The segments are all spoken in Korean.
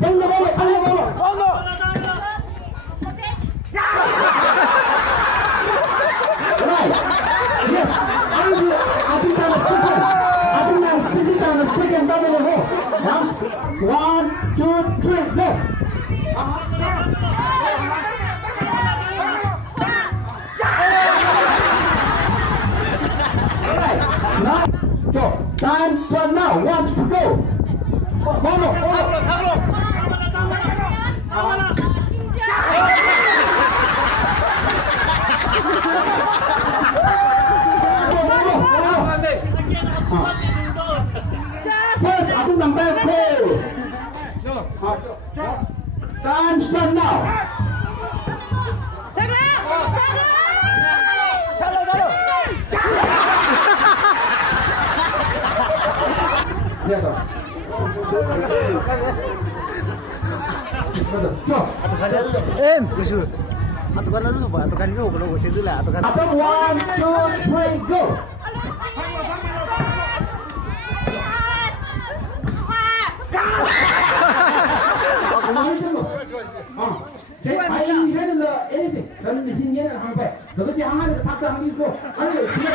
Bolo, bolo, bolo. Right. Yes. I think second double hole. One, two, three, go. Right. Now, time start now. One to go. First, 아픔당 백호. Time start now. Em, Gusul. Atukan lalu supaya atukan dulu kalau Gusul itu lah atukan. Atau 1, 2, 3, go. 아니 이제는 anything. 저는 신기는 한 배. 너같이 항아리 탁자 한 있고 아니 그게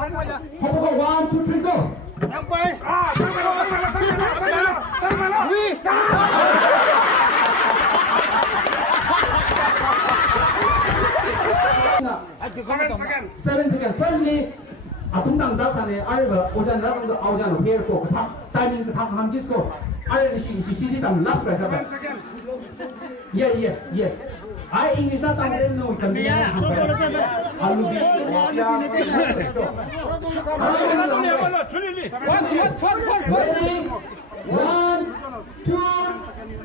One, two, three, go. Seven seconds. Firstly, 아픔당 다산에 알바 오전 나성도 아우잖아. 회고 그 타이밍 그 탑 한 디스코 알리 시시당 라스트 잡아. Yes. I English not understand no can be. Ready? 1, 2,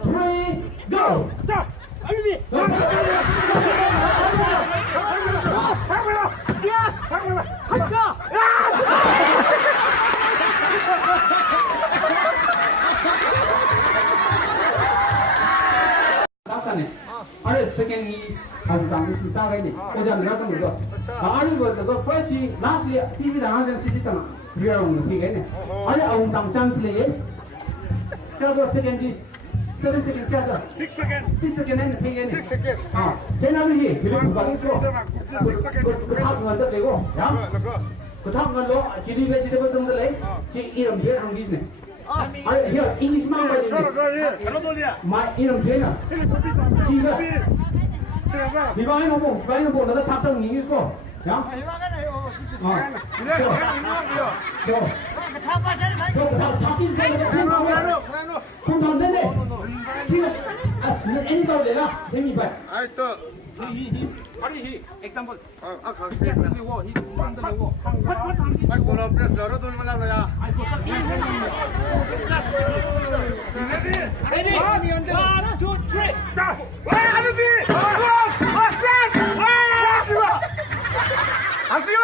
3, go. Stop. Yes. Good job. 다산에 아래 세컨이 방장 따라이네. 오전 나서 그거. 아니 그거 first lastly CC 당하는 CC 당아. 리얼은 되게네. 아니 아웅당 찬스래. 그리고 세컨이 7 second 까자. 6 seconds. 6 second 했네. 되게네. 6 seconds. 아, 제나미 그리고 구간이 또. 그 탑 먼저 되고. 야. 그 탑 먼저 지리 베지터블 정도래. 지 이름 제 한기네. 아니 here English만 봐야 돼. 마 이름 제나. 지가 비바이 노보 너가 탑당 잉기스코. 야. 좀 되네. 지금 애니가 내가 재미 봐. 아이 또. 아니 example. 아까 히 만들고 아이 골라 프레스 너로 돈 말라야. ready 1, 2, 3 자. 와 아르비. 와 프레스. 와! 안 뛰어.